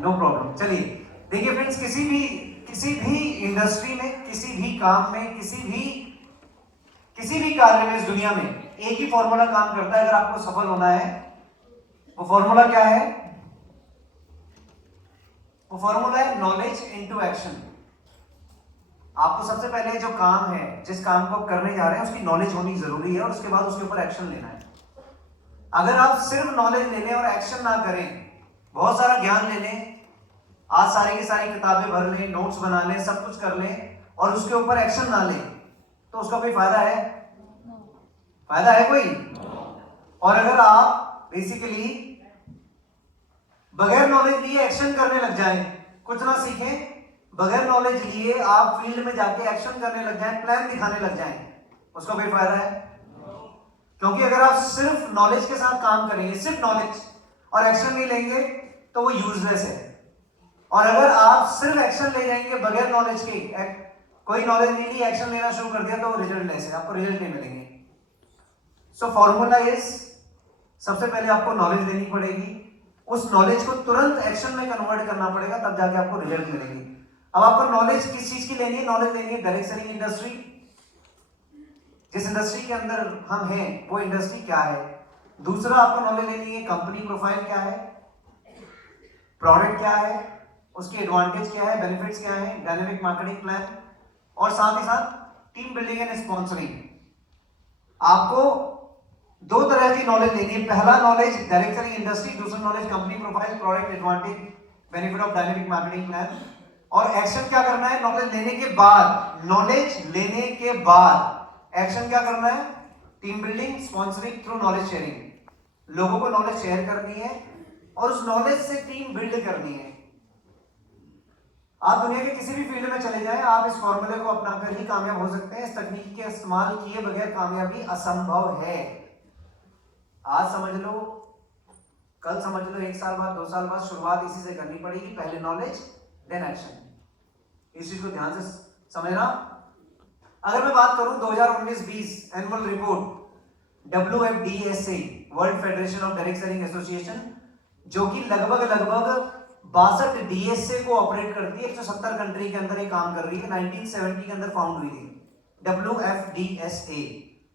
No problem. चलिए देखिए friends, किसी भी इंडस्ट्री में, किसी भी काम में, किसी भी कार्य में इस दुनिया में एक ही फॉर्मूला काम करता है अगर आपको सफल होना है। वो फॉर्मूला क्या है? वो फॉर्मूला है नॉलेज इनटू एक्शन। आपको सबसे पहले जो काम है, जिस काम को आप करने जा रहे हैं, उसकी नॉलेज होनी जरूरी है और उसके बाद उसके ऊपर एक्शन लेना है। अगर आप सिर्फ नॉलेज ले लें और एक्शन ना करें, बहुत सारा ज्ञान ले लें, आज सारी की सारी किताबें भर लें, नोट्स बना लें, सब कुछ कर लें और उसके ऊपर एक्शन ना लें, तो उसका कोई फायदा है? फायदा है कोई? और अगर आप बेसिकली बगैर नॉलेज लिए एक्शन करने लग जाएं, कुछ ना सीखें, बगैर नॉलेज लिए आप फील्ड में जाके एक्शन करने लग जाएं, प्लान दिखाने लग जाएं, उसका कोई फायदा है? क्योंकि अगर आप सिर्फ नॉलेज के साथ काम करेंगे, सिर्फ नॉलेज और एक्शन नहीं लेंगे, तो वो यूजलेस है। और अगर आप सिर्फ एक्शन ले जाएंगे बगैर नॉलेज के, कोई नॉलेज नहीं ली, एक्शन लेना शुरू कर दिया, तो वो रिजल्ट लेस है, आपको रिजल्ट नहीं मिलेंगे। सो फॉर्मूला इज, सबसे पहले आपको नॉलेज लेनी पड़ेगी, उस नॉलेज को तुरंत एक्शन में कन्वर्ट करना पड़ेगा, तब जाके आपको रिजल्ट मिलेंगे। अब आपको नॉलेज किस चीज की लेनी है? नॉलेज लेनी है डायरेक्ट सेलिंग इंडस्ट्री। जिस इंडस्ट्री के अंदर हम हैं वो इंडस्ट्री क्या है। दूसरा आपको नॉलेज लेनी है कंपनी प्रोफाइल क्या है, प्रोडक्ट क्या है, उसकी एडवांटेज क्या है, बेनिफिट्स क्या है, डायनेमिक मार्केटिंग प्लान, और साथ ही साथ टीम बिल्डिंग एंड स्पॉन्सरिंग। आपको दो तरह की नॉलेज लेनी है। पहला नॉलेज डायरेक्ट सेलिंग इंडस्ट्री, दूसरा knowledge company profile, product, advantage, benefit of dynamic marketing plan. और एक्शन क्या करना है? नॉलेज लेने के बाद, नॉलेज लेने के बाद एक्शन क्या करना है? Team building, sponsoring through knowledge sharing. लोगों को नॉलेज शेयर करनी है और उस नॉलेज से टीम बिल्ड करनी है। आप दुनिया के किसी भी फील्ड में चले जाएं, आप इस फॉर्मूले को अपनाकर ही कामयाब हो सकते हैं। इस तकनीक के इस्तेमाल किए बगैर कामयाबी असंभव है। आज समझ लो, कल समझ लो, 1 साल बाद, 2 साल बाद, शुरुआत इसी से करनी पड़ेगी। पहले नॉलेज देन एक्शन। इस चीज को ध्यान से समझना। अगर मैं बात करूं 2019-20 annual report WFDSA, world federation of direct selling association, जो कि लगभग 62 DSA को ऑपरेट करती है, 170 कंट्री के अंदर ये काम कर रही है, 1970 के अंदर फाउंड हुई थी। WFDSA,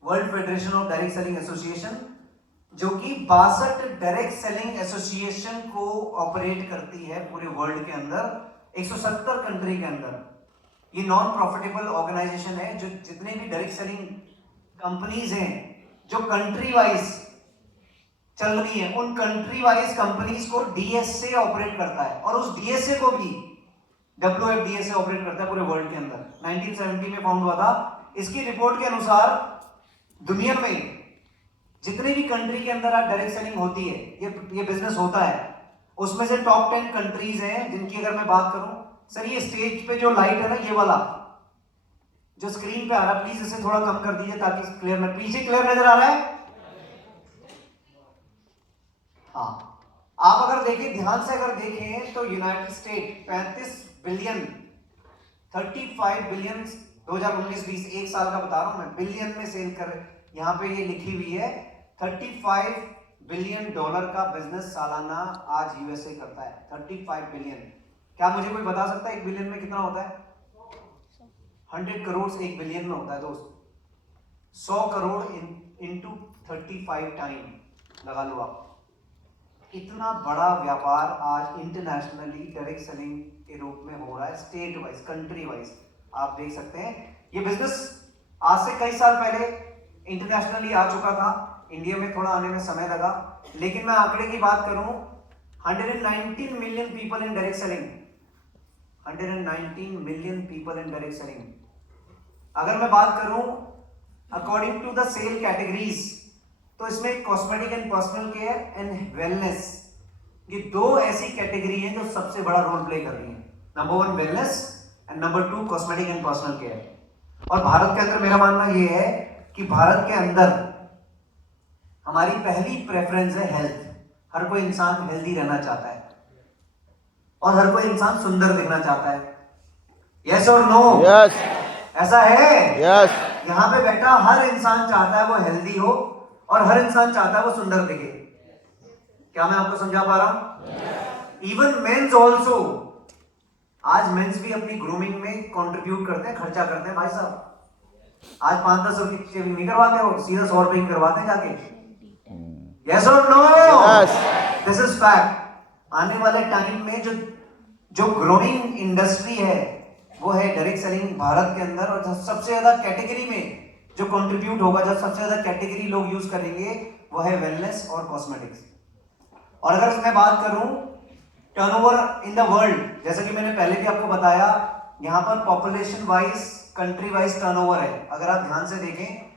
world federation of direct selling association, जो कि 62 डायरेक्ट सेलिंग एसोसिएशन को ऑपरेट करती है पूरे वर्ल्ड के अंदर, 170 कंट्री के अंदर। ये नॉन प्रॉफिटेबल ऑर्गेनाइजेशन है। जो जितने भी डायरेक्ट सेलिंग कंपनीज हैं जो कंट्री वाइज चल रही है, उन कंट्री वाइज कंपनीज को DSA ऑपरेट करता है, और उस DSA को भी WFDSA ऑपरेट करता है पूरे वर्ल्ड के अंदर। 1970 में फाउंड हुआ था। इसकी रिपोर्ट के अनुसार दुनिया में जितने भी कंट्री के अंदर आज डायरेक्ट सेलिंग होती है, ये बिजनेस होता है, उसमें से टॉप 10 कंट्रीज हैं जिनकी अगर मैं बात करूं, सर ये स्टेज पे जो लाइट है ना, ये वाला जो स्क्रीन पे आ रहा है, प्लीज इसे थोड़ा कम कर दीजिए ताकि क्लियर में, पीछे क्लियर नजर आ रहा है? हाँ, आप अगर देखें, ध्यान से अगर देखें, तो यूनाइटेड स्टेट 35 बिलियन, 35 बिलियन 2019-20, 1 साल का बता रहा हूं मैं, बिलियन में सेल कर, यहां पे ये लिखी हुई है, $35 बिलियन का बिजनेस सालाना आज यूएसए करता है। 35 बिलियन। क्या मुझे कोई बता सकता है 1 बिलियन में कितना होता है? 100 करोड़ 1 बिलियन में होता है दोस्त। 100 करोड़ इंटू 35 टाइम लगा लो आप। इतना बड़ा व्यापार आज इंटरनेशनली डायरेक्ट सेलिंग के रूप में हो रहा है, स्टेट वाइज, कंट्री वाइज। आप देख सकते हैं ये बिजनेस आज से कई साल पहले इंटरनेशनली आ चुका था, इंडिया में थोड़ा आने में समय लगा, लेकिन मैं आंकड़े की बात करूं, 119 million people in direct selling, 119 million people in direct selling. अगर मैं बात करूं according to the sale categories, तो इसमें cosmetic and personal care and wellness, ये 2 ऐसी कैटेगरी हैं जो सबसे बड़ा रोल प्ले कर रही हैं। Number 1 wellness and number 2 cosmetic and personal care. और भारत के अंदर मेरा मानना यह है कि भारत के अंदर हमारी पहली प्रेफरेंस है हेल्थ। हर कोई इंसान हेल्दी रहना चाहता है और हर कोई इंसान सुंदर दिखना चाहता है। यस और नो? यस। ऐसा है? यस। यहाँ पे बैठा हर इंसान चाहता है वो हेल्दी हो और हर इंसान चाहता है वो सुंदर दिखे। क्या मैं आपको समझा पा रहा हूं? इवन मेंस ऑल्सो, आज मेंस भी अपनी ग्रूमिंग में कंट्रीब्यूट करते हैं, खर्चा करते हैं भाई साहब। आज 5-10 रुपए की शेविंग नहीं करवाते हो, सीधा 100 रुपए की करवाते हैं जाके। यस और नो? This is fact. आने वाले टाइम में जो ग्रोइंग इंडस्ट्री है वो है डायरेक्ट सेलिंग भारत के अंदर, और सबसे ज्यादा कैटेगरी में जो कंट्रीब्यूट होगा, जो सबसे ज्यादा कैटेगरी लोग यूज करेंगे वो है वेलनेस और कॉस्मेटिक्स। और अगर मैं बात करूं टर्नओवर इन द वर्ल्ड, जैसा कि मैंने पहले भी आपको बताया, यहां पर population wise, country wise turnover है। अगर आप ध्यान से देखें,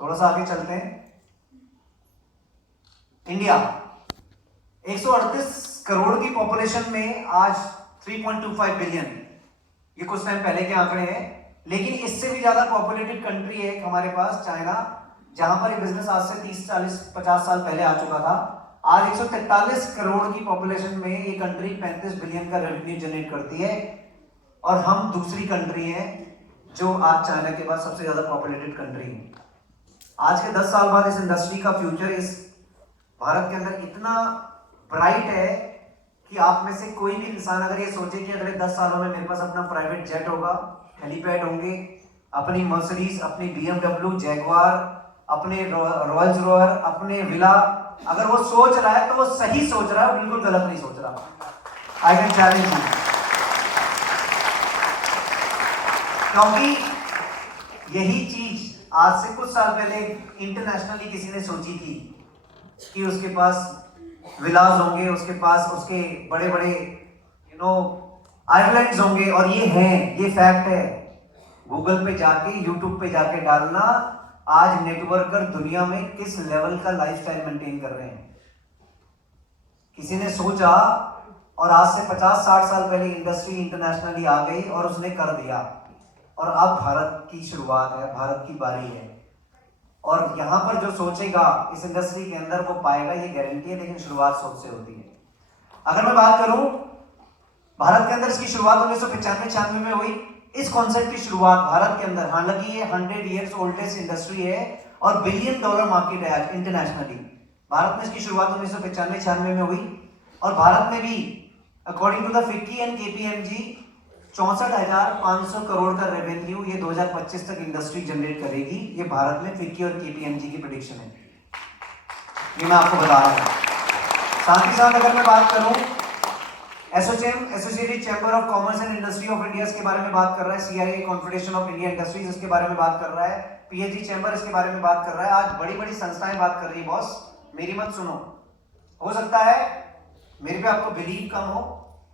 थोड़ा सा आगे चलते हैं। इंडिया 138 करोड़ की पॉपुलेशन में आज 3.25 बिलियन, ये कुछ टाइम पहले के आंकड़े हैं। लेकिन इससे भी ज्यादा पॉपुलेटेड कंट्री है हमारे पास, चाइना, जहां पर ये बिजनेस आज से 30, 40, 50 साल पहले आ चुका था। आज 143 करोड़ की पॉपुलेशन में ये कंट्री 35 बिलियन का रेवेन्यू जनरेट करती है, और हम दूसरी कंट्री है जो आज चाइना के बाद सबसे ज्यादा पॉपुलेटेड कंट्री है। आज के 10 साल बाद इस इंडस्ट्री का फ्यूचर इस भारत के अंदर इतना ब्राइट है कि आप में से कोई भी इंसान अगर ये सोचे कि अगले 10 सालों में मेरे पास अपना प्राइवेट जेट होगा, हेलीपैड होंगे, अपनी मर्सिडीज, अपनी BMW, जैगवार, अपने रॉयल्स रॉयर, अपने विला, अगर वो सोच रहा है तो वो सही सोच रहा है, बिल्कुल गलत नहीं सोच रहा। आई कैन चैलेंज यू, क्योंकि यही चीज आज से कुछ साल पहले इंटरनेशनली किसी ने सोची थी कि उसके पास विलास होंगे, उसके पास उसके बड़े बड़े आइलैंड्स होंगे, और ये हैं, ये फैक्ट है। गूगल पे जाके, यूट्यूब पे जाके डालना, आज नेटवर्कर दुनिया में किस लेवल का लाइफस्टाइल मेंटेन कर रहे हैं। किसी ने सोचा, और आज से 50-60 साल पहले इंडस्ट्री इंटरनेशनली आ गई और उसने कर दिया, और अब भारत की शुरुआत है, भारत की बारी है। और यहां पर जो सोचेगा इस इंडस्ट्री के अंदर वो पाएगा, ये गारंटी है, लेकिन शुरुआत सोच से होती है। अगर मैं बात करूं भारत के अंदर इसकी शुरुआत 1995-96 में हुई। इस कॉन्सेप्ट की शुरुआत भारत के अंदर, हालांकि ये 100 इयर्स ओल्डेस्ट इंडस्ट्री है और $1 बिलियन मार्केट है आज इंटरनेशनली। भारत में इसकी शुरुआत 1995-96 में हुई, और भारत में भी according to the FICCI and KPMG 64,500 crore का रेवेन्यू ये 2025 तक इंडस्ट्री जनरेट करेगी। ये भारत में फिक्की और KPMG की प्रेडिक्शन है, ये मैं आपको बता रहा हूं। साथ ही साथ अगर मैं बात करूं ASSOCHAM, associated chamber of commerce and industry of India के बारे में बात कर रहा है, CIA confederation of India industries इसके बारे में बात कर रहा है, PHG चैम्बर इसके बारे में बात कर रहा है। आज बड़ी बड़ी संस्थाएं बात कर रही है। बॉस मेरी मत सुनो, हो सकता है मेरे पे आपको बिलीव कम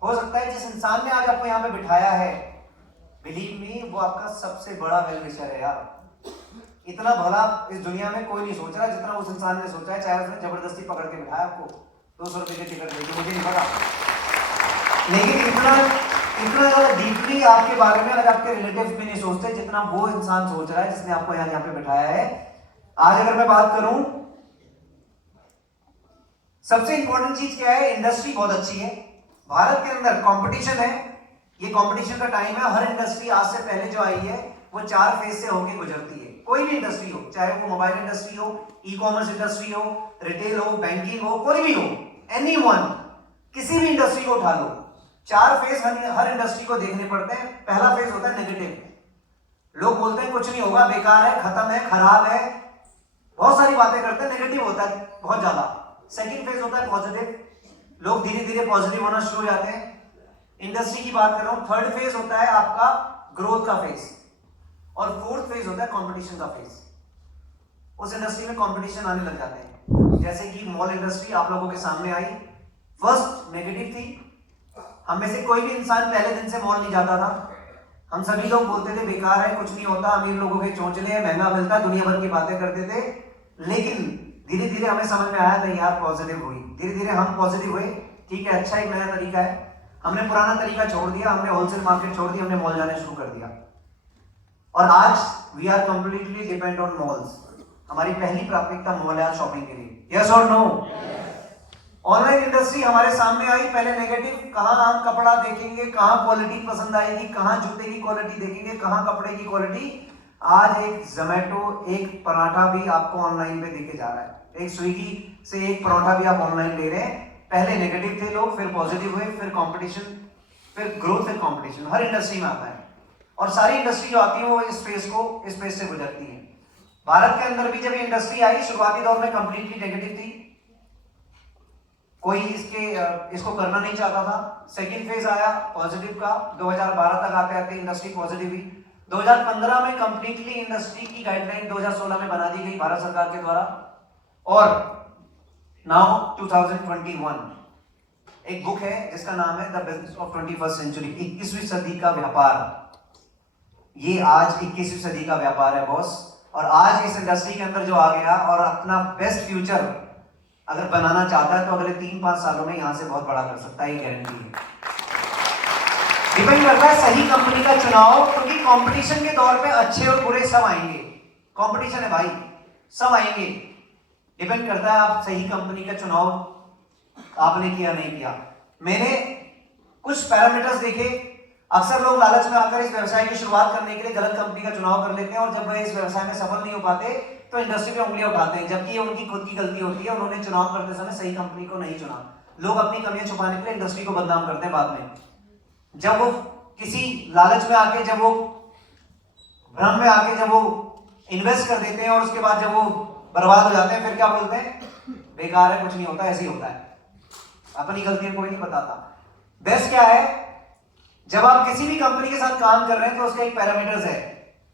हो सकता है जिस इंसान ने आज आपको यहाँ पे बिठाया है, बिलीव मी, वो आपका सबसे बड़ा वेल विशर है यार। इतना भला इस दुनिया में कोई नहीं सोच रहा जितना उस इंसान ने सोचा है, चाहे उसने जबरदस्ती पकड़ के बिठाया आपको 200 रुपए की टिकट देके, मुझे नहीं पता, लेकिन इतना ज्यादा डीपली आपके बारे में आज आपके रिलेटिव्स भी नहीं सोचते जितना वो इंसान सोच रहा है जिसने आपको यहाँ पे बिठाया है। आज अगर मैं बात करूं, सबसे इंपॉर्टेंट चीज क्या है, इंडस्ट्री बहुत अच्छी है। भारत के अंदर कंपटीशन है, ये कंपटीशन का टाइम है। हर इंडस्ट्री आज से पहले जो आई है वो 4 फेज से होकर गुजरती है। कोई भी इंडस्ट्री हो, चाहे वो मोबाइल इंडस्ट्री हो, ई-कॉमर्स इंडस्ट्री हो, रिटेल हो, बैंकिंग हो, कोई भी हो, एनीवन, किसी भी इंडस्ट्री को उठा लो, 4 फेज हर इंडस्ट्री को देखने पड़ते हैं। पहला फेज होता है नेगेटिव। लोग बोलते हैं कुछ नहीं होगा, बेकार है, खत्म है, खराब है, बहुत सारी बातें करते हैं, नेगेटिव होता है बहुत ज्यादा। सेकंड फेज होता है पॉजिटिव, लोग धीरे धीरे पॉजिटिव होना शुरू हो जाते हैं। इंडस्ट्री की बात कर रहा हूं। थर्ड फेज होता है आपका ग्रोथ का फेज, और फोर्थ फेज होता है कंपटीशन का फेज। उस इंडस्ट्री में कंपटीशन आने लग जाते हैं, जैसे कि मॉल इंडस्ट्री आप लोगों के सामने आई। फर्स्ट नेगेटिव थी, हम में से कोई भी इंसान पहले दिन से मॉल नहीं जाता था। हम सभी लोग बोलते थे बेकार है, कुछ नहीं होता, अमीर लोगों के चोंचले हैं, महंगा मिलता है, दुनिया भर की बातें करते थे। लेकिन धीरे धीरे हमें समझ में आया नहीं यार, पॉजिटिव हुई, धीरे धीरे हम पॉजिटिव हुए, ठीक है, अच्छा एक नया तरीका है। हमने पुराना तरीका छोड़ दिया, हमने होलसेल मार्केट छोड़ दी, हमने मॉल जाने शुरू कर दिया, और आज we are completely depend on malls. हमारी पहली प्राथमिकता मॉल है शॉपिंग के लिए। यस और नो? ऑनलाइन इंडस्ट्री हमारे सामने आई, पहले नेगेटिव, कहां हम कपड़ा देखेंगे, कहां क्वालिटी पसंद आएगी, कहां जूते की क्वालिटी देखेंगे, कहां कपड़े की क्वालिटी। आज एक जोमेटो, एक पराठा भी आपको ऑनलाइन पे देके जा रहा है। एक स्विगी से एक परोठा भी आप ऑनलाइन ले रहे हैं, पहले नेगेटिव थे लोग, फिर पॉजिटिव हुए, फिर कंपटीशन, फिर ग्रोथ, फिर कंपटीशन हर इंडस्ट्री में आता है। और सारी इंडस्ट्री जो आती है वो इस फेज से गुजरती है। भारत के अंदर भी जब ये इंडस्ट्री आई, शुरुआती दौर में कंप्लीटली नेगेटिव थी, कोई इसको करना नहीं चाहता था। सेकेंड फेज आया पॉजिटिव का, 2012 तक आते आते इंडस्ट्री पॉजिटिव हुई। 2015 में कंप्लीटली इंडस्ट्री की गाइडलाइन 2016 में बना दी गई भारत सरकार के द्वारा। और नाउ 2021 एक बुक है जिसका नाम है the business of 21st century, 21वीं सदी का व्यापार। ये आज 21वीं सदी का व्यापार है बॉस। और आज इस इंडस्ट्री के अंदर जो आ गया और अपना बेस्ट फ्यूचर अगर बनाना चाहता है तो अगले 3-5 सालों में यहां से बहुत बड़ा कर सकता है, ये गारंटी है। डिपेंड करता है सही कंपनी का चुनाव, क्योंकि कंपटीशन के दौर पे अच्छे और बुरे सब आएंगे। कंपटीशन है भाई, सब आएंगे। डिपेंड करता है आप सही कंपनी का चुनाव आपने किया नहीं किया। मैंने कुछ पैरामीटर्स देखे। अक्सर लोग लालच में आकर इस व्यवसाय की शुरुआत करने के लिए गलत कंपनी का चुनाव कर लेते हैं, और जब वे इस व्यवसाय में सफल नहीं हो पाते तो इंडस्ट्री पे उंगलियां उठाते हैं, जबकि ये उनकी खुद की गलती होती है। उन्होंने चुनाव करते समय सही कंपनी को नहीं चुना। लोग अपनी कमियां छुपाने के लिए इंडस्ट्री को बदनाम करते हैं बाद में। जब वो किसी लालच में आके, जब वो भ्रम में आके, जब वो इन्वेस्ट कर देते हैं और उसके बाद जब वो बर्बाद हो जाते हैं, फिर क्या बोलते हैं? बेकार है, कुछ नहीं होता, ऐसे ही होता है। अपनी गलतियां कोई नहीं बताता। बेस्ट क्या है, जब आप किसी भी कंपनी के साथ काम कर रहे हैं तो उसका एक पैरामीटर्स है।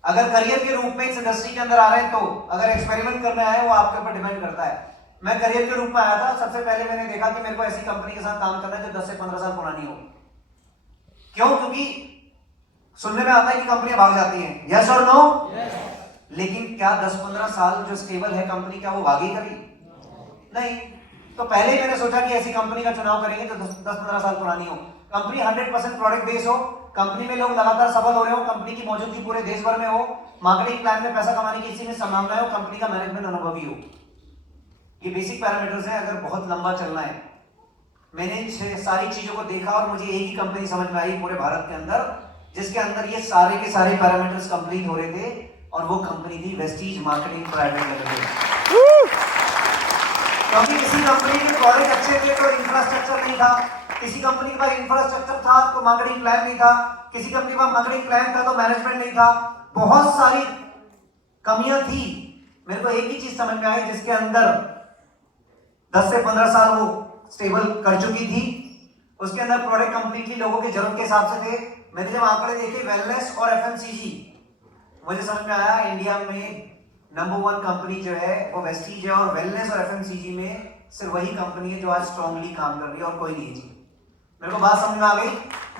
अगर करियर के रूप में इस इंडस्ट्री के अंदर आ रहे हैं तो, अगर एक्सपेरिमेंट करना है वो आपके ऊपर डिपेंड करता है। मैं करियर के रूप में आया था, सबसे पहले मैंने देखा कि मेरे को ऐसी कंपनी के साथ काम करना है जो 10 से 15 साल पुरानी हो। क्यों? क्योंकि सुनने में आता है कि कंपनियां भाग जाती हैं, यस और नो? लेकिन क्या 10-15 साल जो स्टेबल है कंपनी, क्या वो भागी कभी? नहीं। तो पहले ही मैंने सोचा कि ऐसी कंपनी का चुनाव करेंगे जो 10-15 साल पुरानी हो, कंपनी 100% प्रोडक्ट बेस हो, कंपनी में लोग लगातार सफल हो रहे हो, कंपनी की मौजूदगी पूरे देश भर में हो, मार्केटिंग प्लान में पैसा कमाने की इसी में संभावना हो, कंपनी का मैनेजमेंट अनुभवी हो। ये बेसिक पैरामीटर्स हैं अगर बहुत लंबा चलना है। मैंने सारी चीजों को देखा और मुझे एक ही कंपनी समझ में आई पूरे भारत के अंदर, जिसके अंदर ये सारे के सारे पैरामीटर्स कंप्लीट हो रहे थे, और वो कंपनी थी वेस्टीज मार्केटिंग प्राइवेट लिमिटेड। क्योंकि किसी कंपनी के प्रोडक्ट अच्छे थे तो इंफ्रास्ट्रक्चर नहीं था, किसी कंपनी के पास इंफ्रास्ट्रक्चर था तो मार्केटिंग प्लान नहीं था, किसी कंपनी के पास मार्केटिंग प्लान था तो मैनेजमेंट नहीं था। बहुत सारी कमियां थी। मेरे को एक ही चीज समझ में आई, जिसके अंदर 10 से 15 साल वो स्टेबल कर चुकी थी, उसके अंदर प्रोडक्ट कंप्लीटली लोगों की जरूरत के हिसाब से थे। मैंने जब आंकड़े देखे वेलनेस और एफएमसीजी, मुझे समझ में आया इंडिया में नंबर 1 कंपनी जो है वो वेस्टीज है, और वेलनेस और एफएमसीजी में सिर्फ वही कंपनी है जो आज स्ट्रांगली काम कर रही है और कोई नहीं जी। मेरे को बात समझ में आ गई।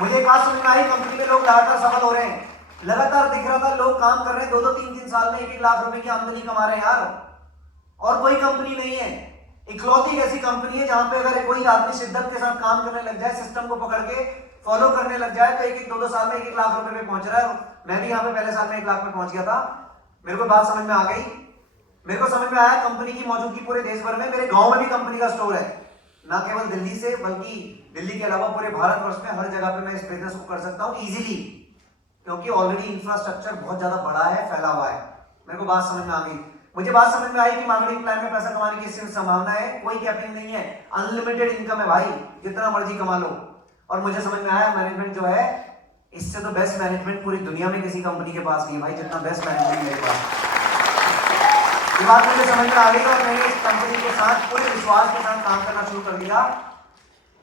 मुझे एक बात समझ में आई, कंपनी में लोग लगातार सफल हो रहे हैं, लगातार दिख रहा था लोग काम कर रहे हैं, 2-2, 3-3 साल में 1-1 लाख रुपए की आमदनी कमा रहे हैं यार। और कोई कंपनी नहीं है, इकलौती ऐसी कंपनी है जहां पे अगर कोई आदमी शिद्दत के साथ काम करने लग जाए, सिस्टम को पकड़ के फॉलो करने लग जाए, तो 1-1, 2-2 साल में 1-1 लाख रुपए पे पहुंच रहा है। मैं भी यहाँ पे पहले साल में 1 लाख पे पहुंच गया था। मेरे को बात समझ में आ गई। मेरे को समझ में आया कंपनी की मौजूदगी पूरे देश भर में, मेरे गांव में भी कंपनी का स्टोर है, ना केवल दिल्ली से बल्कि दिल्ली के अलावा पूरे भारतवर्ष में हर जगह पे मैं इस बिजनेस को कर सकता हूँ इजीली, क्योंकि ऑलरेडी इंफ्रास्ट्रक्चर बहुत ज्यादा बड़ा है, फैला हुआ है। मेरे को बात समझ में आ गई। मुझे बात समझ में आई कि मार्केटिंग प्लान में पैसा कमाने की इसमें संभावना है, कोई कैपिंग नहीं है, अनलिमिटेड इनकम है भाई, जितना मर्जी कमा लो। और मुझे समझ में आया मैनेजमेंट जो है, इससे तो बेस्ट मैनेजमेंट पूरी दुनिया में किसी कंपनी के पास नहीं है भाई, जितना बेस्ट मैनेजमेंट मेरे पास। ये बात मुझे समझ में आ गई और मैंने इस कंपनी के साथ पूरे विश्वास के साथ काम करना शुरू कर दिया,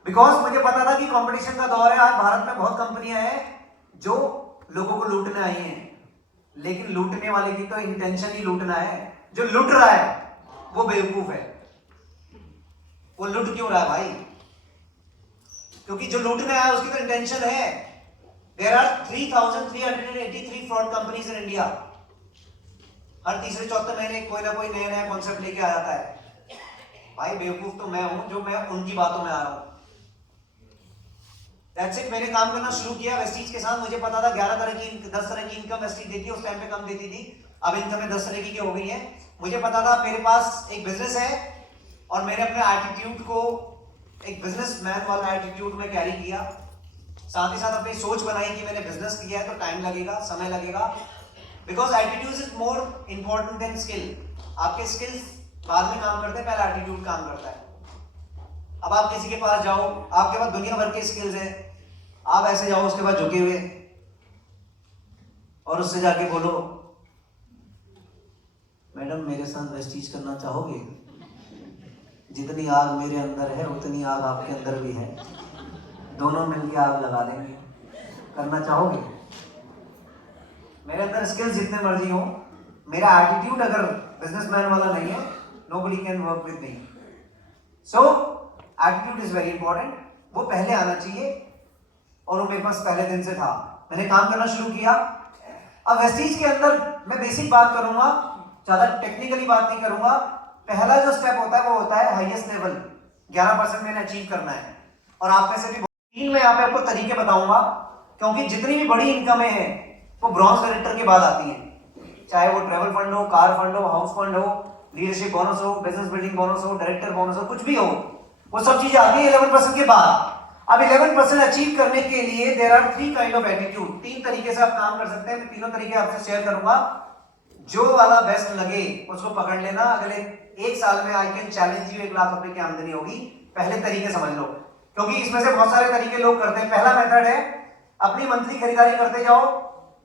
बिकॉज मुझे पता था कि कंपटीशन का दौर है। आज भारत में बहुत कंपनियां हैं जो लोगों को लूटने आई हैं, लेकिन लूटने वाले की तो इंटेंशन ही लूटना है। जो लूट रहा है वो बेवकूफ है। वो लूट क्यों रहा है भाई? क्योंकि जो लूटने आया उसकी तो इंटेंशन है। There are 3,383 fraud companies in India. हर तीसरे चौथे महीने कोई ना कोई नया कॉन्सेप्ट लेके आ जाता है। भाई बेवकूफ तो मैं हूं जो मैं उनकी बातों में आ रहा हूं। That's it, मैंने काम करना शुरू किया वेस्टीज के साथ। मुझे पता था 11 तरह की 10 तरह की इनकम वेस्टीज देती है, उस टाइम पे कम देती थी, अब इनकम 10 तरह की हो गई है। मुझे पता था मेरे पास एक बिजनेस है और मैंने अपने एटीट्यूड को एक बिजनेसमैन वाला एटीट्यूड में कैरी किया। साथ ही साथ अपनी सोच बनाई कि मैंने बिजनेस किया है तो टाइम लगेगा, समय लगेगा, because attitude is more important than skill. आपके स्किल्स बाद में काम करते हैं, पहले एटीट्यूड काम करता है। अब आप किसी के पास जाओ, आपके पास दुनिया भर के स्किल्स है, आप ऐसे जाओ उसके पास झुके हुए और उससे जाके बोलो मैडम मेरे साथ वेस्टीज करना चाहोगे? जितनी आग मेरे अंदर है उतनी आग आपके अंदर भी है, दोनों मिलके आग लगा देंगे, करना चाहोगे? मेरे अंदर स्किल्स जितने मर्जी हो, मेरा एटीट्यूड अगर बिजनेसमैन वाला नहीं है, nobody can work with me. So attitude is very important, वो पहले आना चाहिए और वो मेरे पास पहले दिन से था। मैंने काम करना शुरू किया। अब वेस्टीज के अंदर मैं बेसिक बात करूंगा, ज्यादा टेक्निकली बात नहीं करूंगा। पहला जो स्टेप होता है वो होता है हाईएस्ट लेवल, 11% मैंने अचीव करना है। और आप में से भी 3 में यहाँ पे आपको तरीके बताऊंगा, क्योंकि जितनी भी बड़ी इनकमें हैं वो ब्रॉन्ज डायरेक्टर के बाद आती हैं, चाहे वो ट्रेवल फंड हो, कार फंड हो, हाउस फंड हो, लीडरशिप बोनस हो, बिजनेस बिल्डिंग बोनस हो, डायरेक्टर बोनस हो, कुछ भी हो, वो सब चीजें आती है 11% के बाद। अब 11% अचीव करने के लिए there are 3 kind of attitude, 3 तरीके से आप काम कर सकते हैं। मैं तीनों तरीके आपसे शेयर करूंगा, जो वाला बेस्ट लगे उसको पकड़ लेना। अगले 1 साल में I can challenge you 1 lakh रुपए की आमदनी होगी। पहले तरीके समझ लो, क्योंकि इसमें से बहुत सारे तरीके लोग करते हैं। पहला मेथड है अपनी मंथली खरीदारी करते जाओ,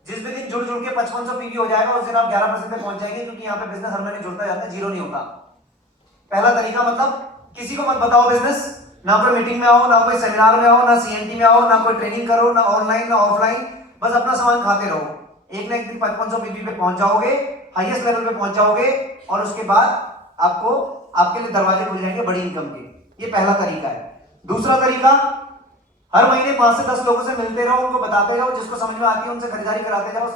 जिस भी दिन जुड़ जुड़ के 5500 पीवी हो जाएगा उस दिन आप 11% पे पहुंच जाएंगे, क्योंकि यहाँ पे बिजनेस हर महीने जुड़ता जाता है, जीरो नहीं होता। पहला तरीका मतलब किसी को मत बताओ बिजनेस, ना कोई मीटिंग में आओ, ना कोई सेमिनार में आओ, ना सीएनटी में आओ, ना कोई ट्रेनिंग करो, ना ऑनलाइन ना ऑफलाइन, बस अपना सामान खाते रहो। एक ना एक दिन 5500 पीवी पे पहुंच जाओगे, हाईएस्ट लेवल पे पहुंच जाओगे, और उसके बाद आपको आपके लिए दरवाजे खुल जाएंगे बड़ी इनकम के। ये पहला तरीका है। दूसरा तरीका, हर महीने 5 से 10 लोगों से मिलते रहो, उनको बताते जाओ, जिसको समझ में आती है उनसे खरीदारी कराते जाओ।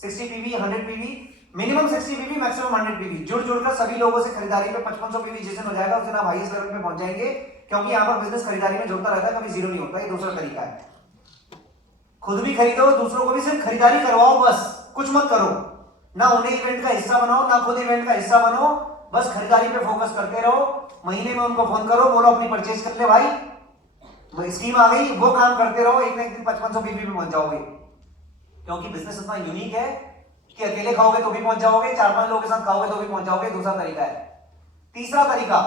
60 PV, 100 PV, minimum 60 PV, maximum 100 PV, जुड़ जुड़कर सभी लोगों से खरीदारी पे 5500 पीवी जिस दिन हो जाएगा उस दिन आप हाईएस्ट लेवल पे पहुंच जाएंगे, क्योंकि यहाँ पर बिजनेस खरीदारी में जुड़ता रहता है, कभी जीरो नहीं होता। ये दूसरा तरीका है। खुद भी खरीदो, दूसरों को भी सिर्फ खरीदारी करवाओ, बस कुछ मत करो, ना उन्हें इवेंट का हिस्सा बनाओ, ना खुद इवेंट का हिस्सा बनो, बस खरीदारी पे फोकस करते रहो। महीने में उनको फोन करो, बोलो अपनी परचेज कर ले भाई, स्कीम आ गई, वो काम करते रहो, एक ना एक दिन 5500 पीवी पे पहुंच जाओगे। क्योंकि बिजनेस इतना यूनिक है कि अकेले खाओगे तो भी पहुंच जाओगे, 4-5 लोगों के साथ खाओगे तो भी पहुंच जाओगे। दूसरा तरीका है। तीसरा तरीका,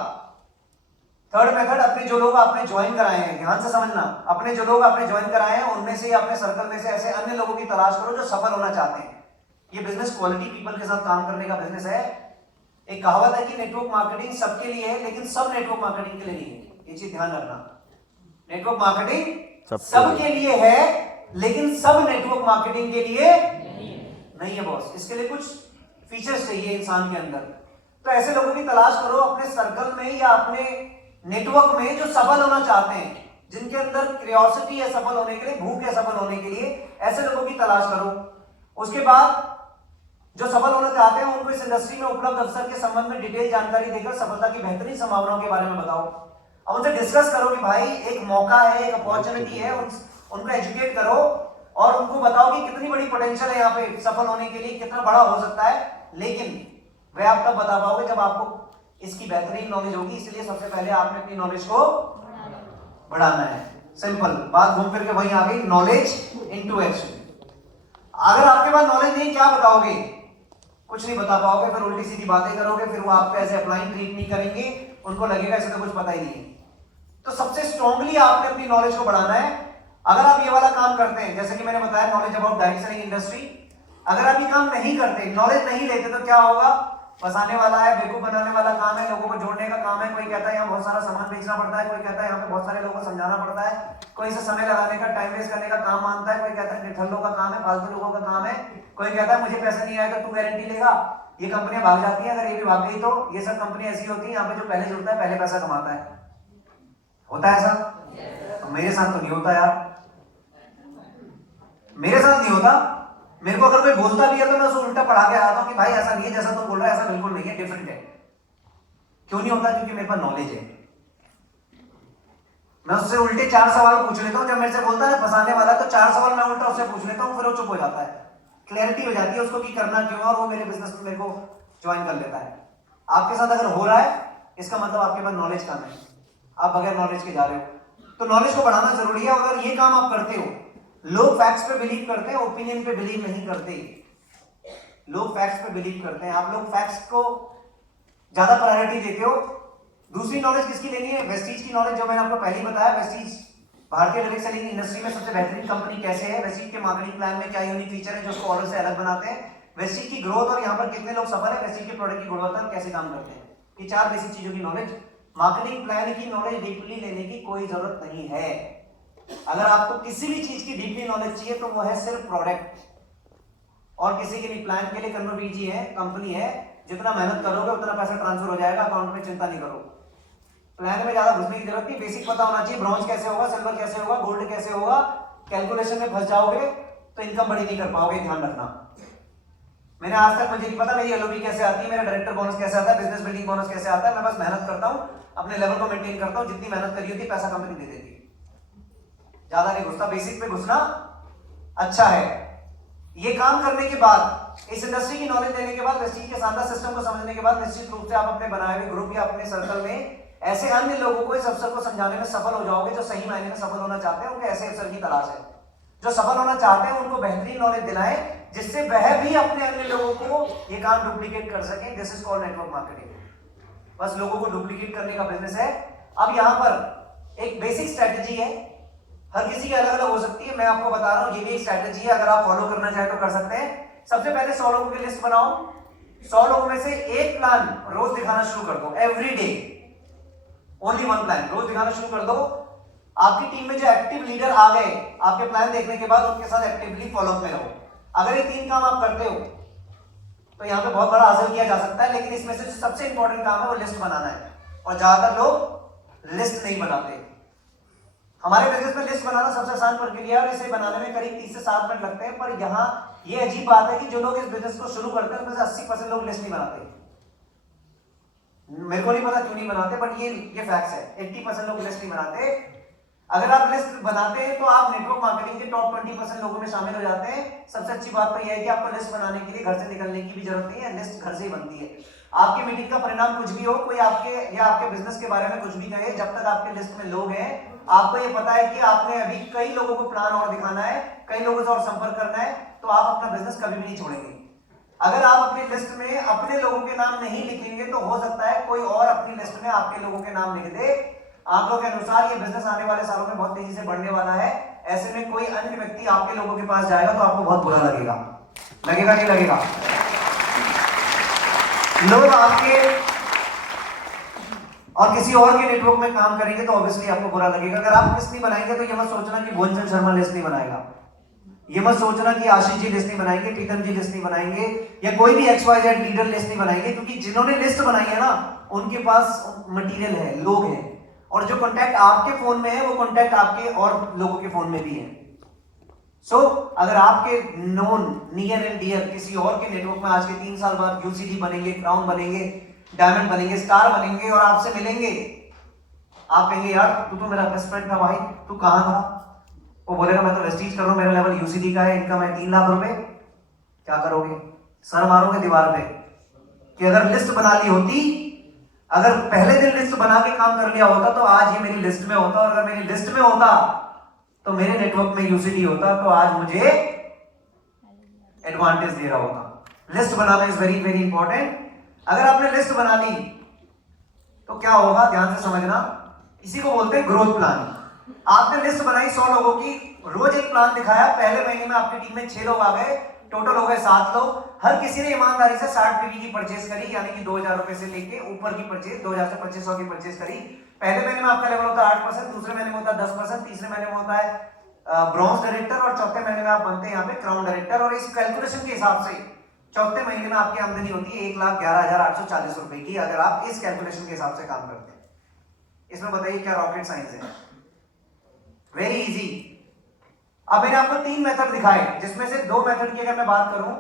थर्ड मेथड, अपने जो लोग आपने ज्वाइन कराए हैं, ध्यान से समझना, अपने जो लोग आपने ज्वाइन कराए हैं उनमें से, अपने सर्कल में से ऐसे अन्य लोगों की तलाश करो जो सफल होना चाहते हैं। ये बिजनेस क्वालिटी पीपल के साथ काम करने का बिजनेस है। एक कहावत है कि नेटवर्क मार्केटिंग सबके लिए है, लेकिन सब नेटवर्क मार्केटिंग के लिए नहीं है। ये चीज ध्यान रखना, नेटवर्क मार्केटिंग सबके लिए है, लेकिन सब नेटवर्क मार्केटिंग के लिए नहीं है बॉस। इसके लिए कुछ फीचर्स चाहिए इंसान के अंदर। तो ऐसे लोगों की तलाश करो अपने सर्कल में या अपने नेटवर्क में जो सफल होना चाहते हैं, जिनके अंदर क्यूरियोसिटी है सफल होने के लिए, भूख है सफल होने के लिए, ऐसे लोगों की तलाश करो। उसके बाद जो सफल होना चाहते हैं उनको इस इंडस्ट्री में उपलब्ध अवसर के संबंध में डिटेल जानकारी देकर सफलता की बेहतरीन संभावनाओं के बारे में बताओ। अब उनसे डिस्कस करो कि भाई एक मौका है, एक अपॉर्चुनिटी है, उनको एजुकेट करो और उनको बताओ कि कितनी बड़ी पोटेंशियल है यहाँ पे सफल होने के लिए, कितना बड़ा हो सकता है। लेकिन वह आप तब बता पाओगे जब आपको इसकी बेहतरीन नॉलेज होगी। इसलिए सबसे पहले आपने अपनी नॉलेज को बढ़ाना है। सिंपल बात घूम फिर के वहीं आ गई, नॉलेज इनटू एक्शन। अगर आपके पास नॉलेज नहीं, क्या बताओगे? कुछ नहीं बता पाओगे, फिर उल्टी सीधी बातें करोगे, फिर वो आपको ऐसे अप्लाइंग ट्रीट नहीं करेंगे, उनको लगेगा इसे तो कुछ पता ही नहीं है। तो सबसे स्ट्रांगली आपने अपनी नॉलेज को बढ़ाना है। अगर आप ये वाला काम करते हैं, जैसे कि मैंने बताया knowledge about direct selling industry, अगर आप ये काम नहीं करते, नॉलेज नहीं लेते, तो क्या होगा? फंसाने वाला है, बेवकूफ बनाने वाला काम है, लोगों को जोड़ने का काम है। कोई कहता है यहाँ बहुत सारा सामान बेचना पड़ता है, कोई कहता है यहाँ पे बहुत सारे लोगों को समझाना पड़ता है, कोई इसे समय लगाने का, टाइम वेस्ट करने का काम मानता है, कोई कहता है निठल्लों का काम है, फालतू लोगों का काम है, कोई कहता है मुझे पैसा नहीं आएगा, तू गारंटी लेगा। ये कंपनियां भाग जाती हैं, अगर ये भी भाग गई तो। ये सब कंपनी ऐसी होती है यहाँ पे जो पहले जुड़ता है पहले पैसा कमाता है। होता है ऐसा? तो मेरे साथ तो नहीं होता यार, मेरे साथ नहीं होता। मेरे को अगर कोई बोलता भी है तो मैं उसको उल्टा पढ़ा के आता हूं कि भाई ऐसा नहीं है जैसा तुम बोल रहा है, ऐसा बिल्कुल नहीं है, डिफरेंट है। क्यों नहीं होता? क्योंकि मेरे पास नॉलेज है। मैं उससे उल्टे 4 सवाल पूछ लेता हूं। जब मेरे से बोलता है फंसाने वाला, तो 4 सवाल मैं उल्टा उससे पूछ लेता हूं, फिर वो चुप हो जाता है। क्लैरिटी हो जाती है उसको कि करना क्यों है, और वो मेरे बिजनेस में मेरे को ज्वाइन कर लेता है। आपके साथ अगर हो रहा है, इसका मतलब आपके पास नॉलेज कम है, आप बगैर नॉलेज के जा रहे हो। तो नॉलेज को बढ़ाना जरूरी है। अगर ये काम आप करते हो, लोग फैक्ट्स पे बिलीव करते हैं, ओपिनियन पे बिलीव नहीं करते। लोग फैक्ट्स पे बिलीव करते हैं। आप लोग फैक्ट्स को ज्यादा प्रायोरिटी देते हो। दूसरी नॉलेज किसकी लेनी है? वेस्टीज की नॉलेज, जो मैंने आपको पहले ही बताया। वेस्टीज भारतीय डायरेक्ट सेलिंग इंडस्ट्री में सबसे बेहतरीन कंपनी कैसे है, वेस्टीज के मार्केटिंग प्लान में क्या यूनिक फीचर है जो उसको ऑर्डर से अलग बनाते हैं, वेस्टीज की ग्रोथ और यहाँ पर कितने लोग सफल है, वेस्टीज के प्रोडक्ट की गुणवत्ता और कैसे काम करते हैं। ये 4 बेसिक चीजों की नॉलेज, मार्केटिंग प्लान की नॉलेज डीपली लेने की कोई जरूरत नहीं है। अगर आपको किसी भी चीज की डीपली नॉलेज चाहिए तो वो है सिर्फ प्रोडक्ट, और किसी के भी प्लान के लिए कर्नो बीजी है, कंपनी है, जितना मेहनत करोगे उतना पैसा ट्रांसफर हो जाएगा अकाउंट में, चिंता नहीं करो। प्लान में ज्यादा घुसने की जरूरत नहीं, बेसिक पता होना चाहिए, ब्रॉन्ज कैसे होगा, सिल्वर कैसे होगा, गोल्ड कैसे होगा। कैलकुलेशन में फंस जाओगे तो इनकम बड़ी नहीं कर पाओगे, ध्यान रखना। मैंने आज तक मुझे नहीं पता मेरी एलओबी कैसे आती है, मेरा डायरेक्टर बोनस कैसे आता है, बिजनेस बिल्डिंग बोनस कैसे आता है। मैं बस मेहनत करता हूं, अपने लेवल को मेंटेन करता हूं, जितनी मेहनत करी होती पैसा कंपनी दे देती है। ज्यादा नहीं घुसता, बेसिक पे घुसना अच्छा है। ये काम करने के बाद, इस इंडस्ट्री की नॉलेज लेने के बाद, वेस्टीज के शानदार सिस्टम को समझने के बाद, निश्चित रूप से आप अपने बनाए हुए ग्रुप या अपने सर्कल में ऐसे अन्य लोगों को इस अवसर को समझाने में सफल हो जाओगे जो सही मायने में सफल होना चाहते हैं। उनको ऐसे अवसर की तलाश है। जो सफल होना चाहते हैं उनको बेहतरीन नॉलेज दिलाएं जिससे वह भी अपने अन्य लोगों को ये काम डुप्लीकेट कर सकें। This is called network marketing. बस लोगों को डुप्लीकेट करने का बिजनेस है। अब यहां पर एक बेसिक स्ट्रेटेजी है, हर किसी की अलग अलग हो सकती है, मैं आपको बता रहा हूं ये भी एक स्ट्रेटेजी है, अगर आप फॉलो करना चाहे तो कर सकते हैं। सबसे पहले 100 लोगों की लिस्ट बनाओ, 100 लोगों में से एक प्लान रोज दिखाना शुरू कर दो, every day only one plan, रोज दिखाना शुरू कर दो। आपकी टीम में जो एक्टिव लीडर आ गए, आपके प्लान देखने के बाद उनके साथ एक्टिवली फॉलोअप में रहो। अगर ये 3 काम आप करते हो तो यहाँ पे बहुत बड़ा हासिल किया जा सकता है। लेकिन इसमें से जो सबसे इंपॉर्टेंट काम है वो लिस्ट बनाना है, और ज्यादातर लोग लिस्ट नहीं बनाते। हमारे बिजनेस में लिस्ट बनाना सबसे आसान प्रक्रिया है और इसे बनाने में करीब 30 से 7 मिनट लगते हैं। पर यहाँ ये अजीब बात है कि जो लोग इस बिजनेस को शुरू करते हैं उनमें से 80% लोग लिस्ट नहीं बनाते। मेरे को नहीं पता क्यों नहीं बनाते, बट ये फैक्ट्स है, 80% लोग लिस्ट नहीं बनाते। अगर आप लिस्ट बनाते हैं तो आप नेटवर्क मार्केटिंग के टॉप 20% लोगों में शामिल हो जाते हैं। सबसे अच्छी बात तो यह है कि आपको लिस्ट बनाने के लिए घर से निकलने की भी जरूरत नहीं है, लिस्ट घर से ही बनती है। आपकी मीटिंग का परिणाम कुछ भी हो, कोई आपके या आपके बिजनेस के बारे में कुछ भी कहे, जब तक आपके लिस्ट में लोग हैं, आपको ये पता है कि आपने अभी कई लोगों को प्लान और दिखाना है, कई लोगों से और संपर्क करना है, तो आप अपना बिजनेस कभी भी नहीं छोड़ेंगे। अगर आप अपनी लिस्ट में अपने लोगों के नाम नहीं लिखेंगे तो हो सकता है कोई और अपनी लिस्ट में आपके लोगों के नाम लिख दे। आंकड़ों के अनुसार ये बिजनेस आने वाले सालों में बहुत तेजी से बढ़ने वाला है। ऐसे में कोई अन्य व्यक्ति आपके लोगों के पास जाएगा तो आपको बहुत बुरा लगेगा, लगेगा नहीं लगेगा? लोग आपके और किसी और के नेटवर्क में काम करेंगे तो ऑब्वियसली आपको बुरा लगेगा। अगर आप लिस्ट नहीं बनाएंगे तो ये मत सोचना कि भुवनचंद्र शर्मा लिस्ट नहीं बनाएगा, ये मत सोचना कि आशीष जी लिस्ट नहीं बनाएंगे, प्रीतम जी लिस्ट नहीं बनाएंगे, या कोई भी XYZ लीडर लिस्ट नहीं बनाएंगे। क्योंकि जिन्होंने लिस्ट बनाई है ना, उनके पास मटेरियल है, लोग हैं, और जो कॉन्टैक्ट आपके फोन में है वो कॉन्टैक्ट आपके और लोगों के फोन में भी है। सो अगर आपके नोन नियर एंड डियर किसी और के नेटवर्क में आज के 3 साल बाद UCD बनेंगे, क्राउन बनेंगे, डायमंड बनेंगे, स्टार बनेंगे और आपसे मिलेंगे, आप कहेंगे यार तू तो मेरा बेस्ट फ्रेंड था भाई, तू कहां था? वो बोलेगा मैं तो वेस्टीज कर रहा हूं, मेरा लेवल UCD का है, इनकम है 3 लाख रुपए। क्या करोगे? सर मारोगे दीवार पे कि अगर लिस्ट बना ली होती, अगर पहले दिन लिस्ट बना के काम कर लिया होता तो आज ये मेरी लिस्ट में होता, और अगर मेरी लिस्ट में होता तो मेरे नेटवर्क में UCD होता तो आज मुझे एडवांटेज दे रहा होता। List banana is very very important. अगर आपने लिस्ट बना ली तो क्या होगा, ध्यान से समझना, इसी को बोलते हैं ग्रोथ प्लान। आपने लिस्ट बनाई 100 लोगों की, रोज एक प्लान दिखाया, पहले महीने में आपकी टीम में 6 लोग आ गए, टोटल हो गए 7 लोग। हर किसी ने ईमानदारी से 60 PV की परचेज करी, यानी कि 2000 रुपए से लेके ऊपर की परचेज, 2000 से 2500 की परचेज करी। पहले महीने में आपका लेवल होता है 8%, दूसरे महीने में होता है 10%, तीसरे महीने में होता है ब्रॉन्ज डायरेक्टर, और चौथे महीने में आप बनते हैं यहाँ पे क्राउन डायरेक्टर। और इस कैलकुलेशन के हिसाब से चौथे महीने में आपकी आमदनी होती है 1,11,840 रुपए की, अगर आप इस कैलकुलेशन के हिसाब से काम करते हैं। इसमें बताइए क्या रॉकेट साइंस है? Very easy. अब मैंने आपको 3 मेथड दिखाए, जिसमें से 2 मेथड की अगर मैं बात करूं,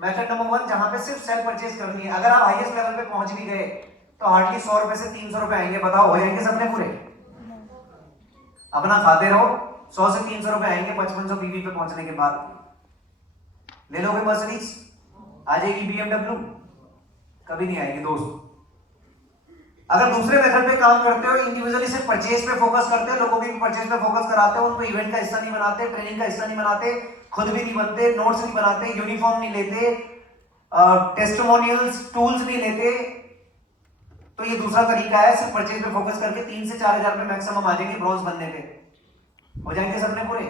मेथड नंबर 1 जहां पे सिर्फ सेल परचेज करनी है, अगर आप हाईएस्ट लेवल पे पहुंच भी गए तो हार्डली 100 रुपए से 300 रुपए आएंगे। बताओ हो जाएंगे सबने पूरे? अपना खाते रहो, 100 से 300 रुपए आएंगे 5500 PV पे पहुंचने के बाद। ले लोगे मर्सिडीज, आ जाएगी BMW? कभी नहीं आएगी दोस्त। अगर दूसरे मेथड पे काम करते हो, इंडिविजुअली सिर्फ परचेज पे फोकस करते हो, लोगों की परचेज पे फोकस कराते हो, उनको इवेंट का हिस्सा नहीं बनाते, ट्रेनिंग का हिस्सा नहीं बनाते, खुद भी नहीं बनते, नोट्स नहीं बनाते, यूनिफॉर्म नहीं लेते, टेस्टिमोनियल्स टूल्स नहीं लेते, तो ये दूसरा तरीका है, सिर्फ परचेज पे फोकस करके 3 से 4 हजार पे मैक्सिमम आ जाएंगे ब्रॉन्ज बनने पे, हो जाएंगे सपने पूरे।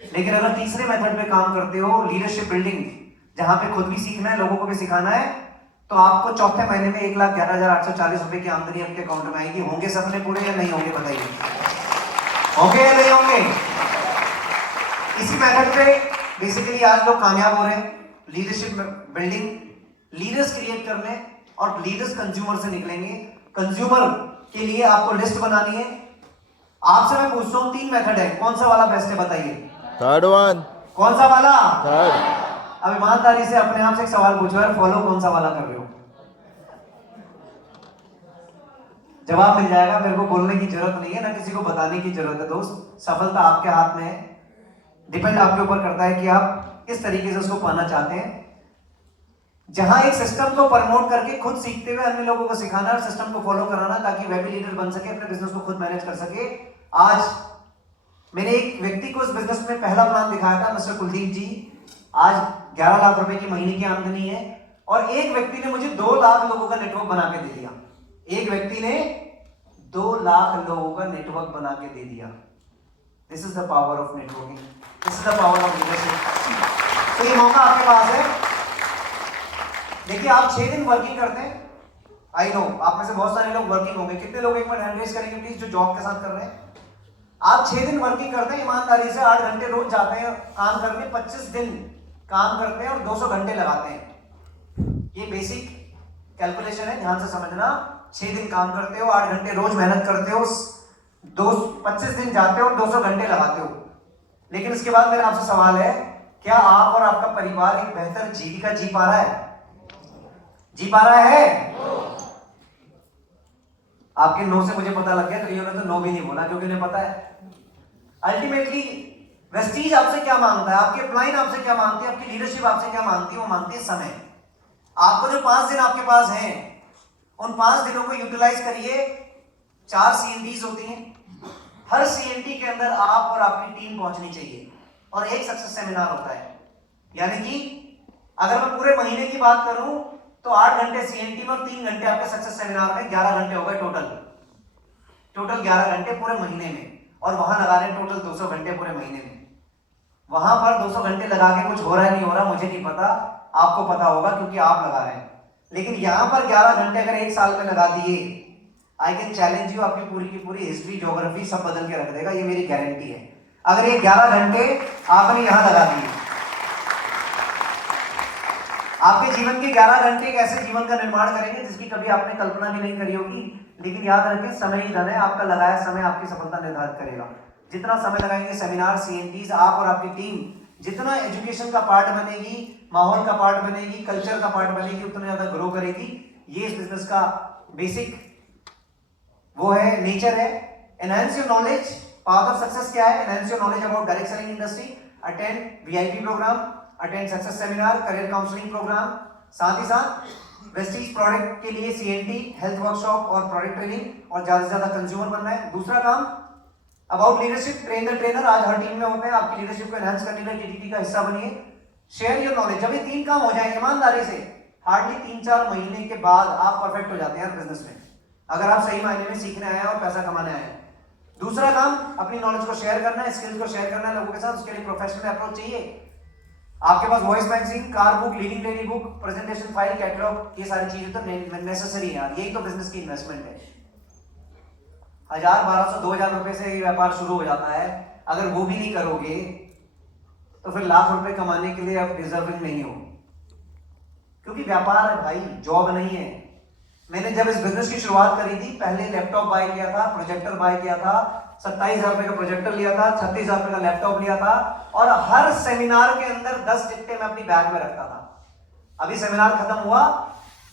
लेकिन अगर तीसरे मेथड पे काम करते हो, लीडरशिप बिल्डिंग, जहां पे खुद भी सीखना है, लोगों को भी सिखाना है, तो आपको चौथे महीने में 1,11,840 रुपए की आमदनी आपके अकाउंट में आएगी। होंगे सपने पूरे या नहीं होंगे बताइए? होंगे या नहीं होंगे? इसी मेथड पे बेसिकली आज लोग कामयाब हो रहे हैं। लीडरशिप बिल्डिंग, लीडर्स क्रिएट करने, और लीडर्स कंज्यूमर से निकलेंगे। कंज्यूमर के लिए आपको लिस्ट बनानी है। आपसे मैं पूछता हूं 3 मेथड है, कौन सा वाला बेस्ट है बताइए? Third one. कौन सा वाला? थर्ड। अब ईमानदारी से अपने आप से एक सवाल पूछो यार, फॉलो कौन सा वाला कर रहे हो? जवाब मिल जाएगा, मेरे को बोलने की जरूरत नहीं है, ना किसी को बताने की जरूरत है दोस्त। सफलता आपके हाथ में है, डिपेंड आपके ऊपर करता है कि आप किस तरीके से उसको पाना चाहते हैं। जहां एक सिस्टम को प्रमोट करके खुद सीखते हुए अन्य लोगों को सिखाना और सिस्टम को फॉलो कराना, ताकि वह भी लीडर बन सके, अपने बिजनेस को खुद मैनेज कर सके। आज मैंने एक व्यक्ति को इस बिजनेस में पहला प्लान दिखाया था, मिस्टर कुलदीप जी। आज 11 लाख रुपए की महीने की आमदनी है, और एक व्यक्ति ने मुझे 2 लाख लोगों का नेटवर्क बना के दे दिया। एक व्यक्ति ने 2 लाख लोगों का नेटवर्क बना के दे दिया। This is the power of networking, this is the power of leadership. तो ये मौका आपके पास है। देखिए, आप 6 दिन वर्किंग करते हैं, आई नो आप में से बहुत सारे लोग वर्किंग होंगे। कितने लोग एक बार हैंड रेज करेंगे प्लीज, जो जॉब के साथ कर रहे हैं? आप 6 दिन वर्किंग करते हैं ईमानदारी से, 8 घंटे रोज जाते हैं काम करने, 25 दिन काम करते हैं और 200 घंटे लगाते हैं। ये बेसिक कैलकुलेशन है, ध्यान से समझना। 6 दिन काम करते हो, 8 घंटे रोज मेहनत करते हो, 25 दिन जाते हो और 200 घंटे लगाते हो। लेकिन इसके बाद मेरा आपसे सवाल है, क्या आप और आपका परिवार एक बेहतर जीविका जी पा रहा है? जी पा रहा है? आपके नो से मुझे पता लग गया, कईयों ने तो नो भी नहीं बोला, क्योंकि उन्हें पता है अल्टीमेटली वेस्टीज आपसे क्या मांगता है, आपके अपलाइन आपसे क्या मांगती है, आपकी लीडरशिप आपसे क्या मांगती है? वो मांगती है समय। आपको जो 5 दिन आपके पास हैं, उन 5 दिनों को यूटिलाइज करिए। 4 CNTs होती हैं, हर CNT के अंदर आप और आपकी टीम पहुंचनी चाहिए, और एक सक्सेस सेमिनार होता है। यानी कि अगर मैं पूरे महीने की बात करूं तो 8 घंटे CNT में और 3 घंटे आपके सक्सेस सेमिनार में, 11 घंटे हो गए टोटल 11 घंटे पूरे महीने में। और वहां लगा रहे टोटल 200 घंटे पूरे महीने में। वहां पर 200 घंटे लगा के कुछ हो रहा है नहीं हो रहा मुझे नहीं पता, आपको पता होगा क्योंकि आप लगा रहे हैं। लेकिन यहां पर 11 घंटे अगर 1 साल में लगा दिए, आई कैन चैलेंज यू, आपकी पूरी की पूरी हिस्ट्री, ज्योग्राफी सब बदल के रख देगा, ये मेरी गारंटी है। अगर ये 11 घंटे आपने यहां लगा दिए, आपके जीवन के 11 घंटे एक ऐसे जीवन का निर्माण करेंगे जिसकी कभी आपने कल्पना भी नहीं करी होगी। लेकिन याद रखें, समय ही धन है, आपका लगाया समय आपकी सफलता निर्धारित करेगा। जितना समय लगाएंगे सेमिनार, CNTs, आप और आपकी टीम, जितना एजुकेशन का पार्ट बनेगी, माहौल का पार्ट बनेगी, कल्चर का पार्ट बनेगी, उतना ज्यादा ग्रो करेगी। ये इस बिजनेस का बेसिक वो है, नेचर है। Enhance your knowledge, path of success क्या है? Enhance your knowledge about direct selling industry, attend VIP programme, attend success seminar, career counselling programme, साथ ही साथ वेस्टीज प्रोडक्ट के लिए CNT, हेल्थ वर्कशॉप और प्रोडक्ट ट्रेनिंग, और ज्यादा से ज्यादा कंज्यूमर बनना है। दूसरा काम about leadership, train the trainer, आज हर टीम में होते हैं। आपकी लीडरशिप को एनहांस करने के लिए TTT का हिस्सा बनिए। शेयर योर नॉलेज, जब ये 3 काम हो जाएंगे ईमानदारी से, हार्डली 3-4 महीने के बाद आप परफेक्ट हो जाते हैं बिजनेस में, अगर आप सही मायने में सीखने आए हैं और पैसा कमाने आए हैं। दूसरा काम, अपनी नॉलेज को शेयर करना है, स्किल्स को शेयर करना है लोगों के साथ। उसके लिए प्रोफेशनल अप्रोच चाहिए। आपके पास voice magazine, car book, leading lady book, presentation file, catalogue, ये सारी चीजें तो नेसेसरी है यार। यही तो बिजनेस की इन्वेस्टमेंट है। 1000, 1200, 2000 रुपए से ये व्यापार शुरू हो जाता है। अगर वो भी नहीं करोगे तो फिर लाख रुपए कमाने के लिए आप डिजर्विंग नहीं हो, क्योंकि व्यापार है भाई, जॉब नहीं है। मैंने जब इस बिजनेस की शुरुआत करी थी, पहले लैपटॉप बाय किया था, प्रोजेक्टर बाय किया था, 27,000 रुपए का प्रोजेक्टर लिया था, 36,000 रुपए का लैपटॉप लिया था, और हर सेमिनार के अंदर 10 टिकटें मैं अपनी बैग में रखता था। अभी सेमिनार खत्म हुआ,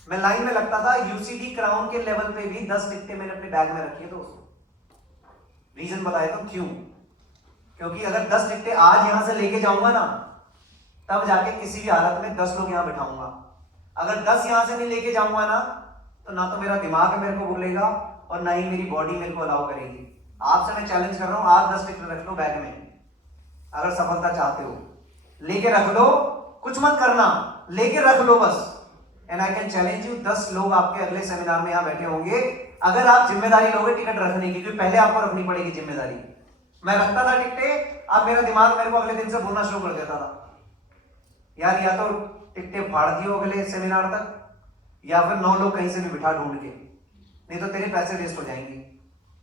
मैं लाइन में लगता था, UCD क्राउन के लेवल पे भी 10 टिकटें मैंने अपने बैग में रखी है दोस्तों। रीजन बताए तो क्यों? क्योंकि अगर 10 टिकटें आज यहां से लेके जाऊंगा ना, तब जाके किसी भी हालत में 10 लोग यहां बैठाऊंगा। अगर 10 यहां से नहीं लेके जाऊंगा ना, तो ना तो मेरा दिमाग मेरे को बोलेगा और ना ही मेरी बॉडी मेरे को अलाउ करेगी। आपसे मैं चैलेंज कर रहा हूं, आज 10 टिकट रख लो बैग में, अगर सफलता चाहते हो। लेके रख लो, कुछ मत करना, लेके रख लो बस। And I can challenge you 10 लोग आपके अगले सेमिनार में यहाँ बैठे होंगे अगर आप जिम्मेदारी लोगे टिकट रखने की, क्योंकि पहले आपको रखनी पड़ेगी जिम्मेदारी। मैं रखता था टिकटें, अब मेरा दिमाग मेरे को अगले दिन से बोलना शुरू कर देता था, यार या तो टिकटें फाड़ दियो अगले सेमिनार तक, या फिर 9 लोग कहीं से भी बिठा ढूंढ के, नहीं तो तेरे पैसे वेस्ट हो जाएंगे।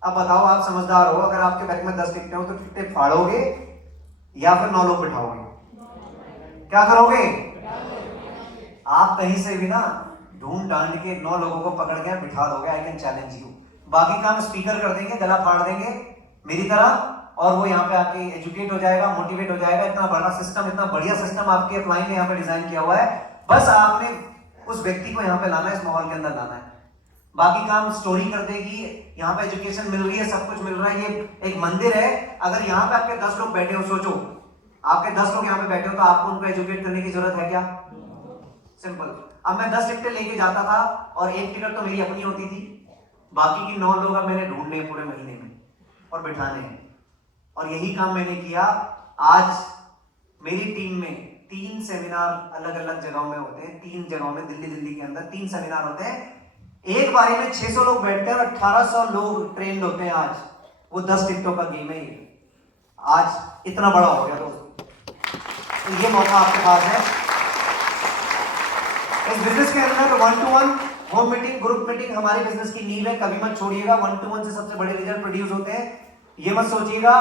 अब बताओ, आप समझदार हो, अगर आपके बैग में 10 टिकटें हो तो टिकटें फाड़ोगे या फिर 9 लोग बिठाओगे? क्या करोगे? आप कहीं से भी ना ढूंढ डांड के 9 लोगों को पकड़ के बिठा दोगे। I can challenge you. बाकी काम स्पीकर कर देंगे, गला फाड़ देंगे मेरी तरह, और वो यहाँ पे आके एजुकेट हो जाएगा, मोटिवेट हो जाएगा। इतना बड़ा सिस्टम, इतना बढ़िया सिस्टम आपके अपलाइन ने यहाँ पे डिजाइन किया हुआ है। बस आपने उस व्यक्ति को यहाँ पे लाना है, इस माहौल के अंदर लाना है। बाकी काम स्टोरी कर देगी। यहाँ पे एजुकेशन मिल रही है, सब कुछ मिल रहा है। ये एक मंदिर है, अगर यहाँ पे आपके 10 लोग बैठे हो, सोचो आपके 10 लोग यहाँ पे बैठे हो तो आपको उनको एजुकेट करने की जरूरत है क्या? सिंपल। अब मैं 10 टिकटें लेके जाता था और एक टिकट तो मेरी अपनी होती थी, बाकी की 9 लोग अब मैंने ढूंढने हैं पूरे महीने में और बिठाने हैं। और यही काम मैंने किया। आज मेरी टीम में 3 सेमिनार अलग अलग जगहों में होते हैं, 3 जगहों में, दिल्ली के अंदर 3 सेमिनार होते हैं। एक बारी में 600 लोग बैठते हैं और 1800 लोग ट्रेंड होते हैं। आज वो 10 टिकटों का गेम है। आज इतना बड़ा हो गया दोस्त, तो ये मौका आपके पास है। इस बिजनेस के अंदर 1-to-1 home meeting, group meeting हमारी बिजनेस की नींव है, कभी मत छोड़िएगा। 1-to-1 से सबसे बड़े रिजल्ट प्रोड्यूस होते हैं। ये मत सोचिएगा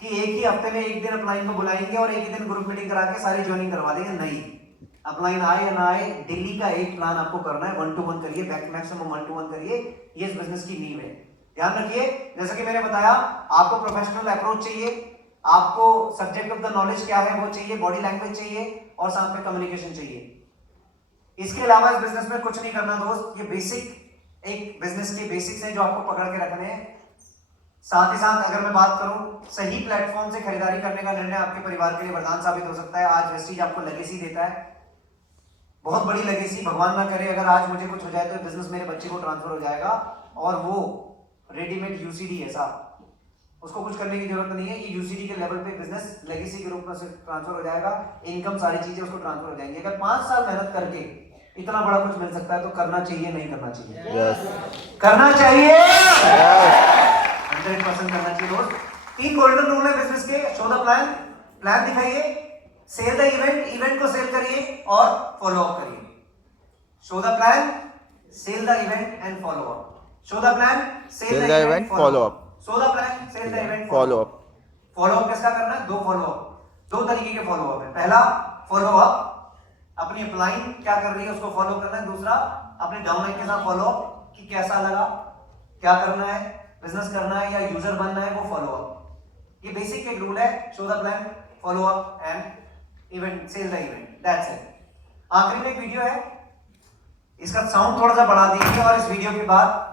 कि एक ही हफ्ते में एक दिन अपलाइन को बुलाएंगे और एक ही दिन ग्रुप मीटिंग करा के सारी ज्वाइनिंग करवा देंगे। नहीं, अपलाइन आए या ना आए, डेली का एक प्लान आपको करना है। 1-to-1 करिए, मैक्सिमम 1-to-1 करिए। ये इस बिजनेस की नींव है। ध्यान रखिए, जैसा कि मैंने बताया, आपको प्रोफेशनल अप्रोच चाहिए, आपको सब्जेक्ट ऑफ द नॉलेज क्या है वो चाहिए, बॉडी लैंग्वेज चाहिए, और साथ में कम्युनिकेशन चाहिए। इसके अलावा इस बिजनेस में कुछ नहीं करना दोस्त। ये बेसिक, एक बिजनेस के बेसिक्स हैं जो आपको पकड़ के रखने हैं। साथ ही साथ अगर मैं बात करूं, सही प्लेटफॉर्म से खरीदारी करने का निर्णय आपके परिवार के लिए वरदान साबित हो सकता है। आज वेस्टीज आपको लेगेसी देता है, बहुत बड़ी लेगेसी। भगवान ना करे अगर आज मुझे कुछ हो जाए तो बिजनेस मेरे बच्चे को ट्रांसफर हो जाएगा, और वो रेडीमेड यूसीडी है साहब, उसको कुछ करने की जरूरत नहीं है। ये यूसीडी के लेवल पे बिजनेस लेगेसी के रूप में से ट्रांसफर हो जाएगा। इनकम, सारी चीजें उसको ट्रांसफर हो जाएंगी। अगर 5 साल मेहनत करके इतना बड़ा कुछ मिल सकता है तो करना चाहिए, नहीं करना चाहिए? yes. करना चाहिए, 100% करना चाहिए दोस्त। 3 गोल्डन रूल है बिजनेस के। शो द प्लान, प्लान दिखाइए, सेल द इवेंट, इवेंट को सेल करिए और फॉलो अप करिए। Show the plan, sell the event and follow up. Show the plan, sell the event, follow up. Show the plan, sell the event, follow up. Follow up किसका करना है? 2 follow up, 2 तरीके के follow up है। पहला follow up, अपनी upline क्या कर रही है उसको फॉलो करना है। दूसरा, अपने डाउनलाइन के साथ फॉलो अप कि कैसा लगा, क्या करना है, बिजनेस करना है या यूजर बनना है, वो फॉलो अप। ये बेसिक एक रूल है। Show the plan, follow up and event, sell the event, that's it. आखिरी में एक वीडियो है, इसका साउंड थोड़ा सा बढ़ा दीजिए, और इस वीडियो के बाद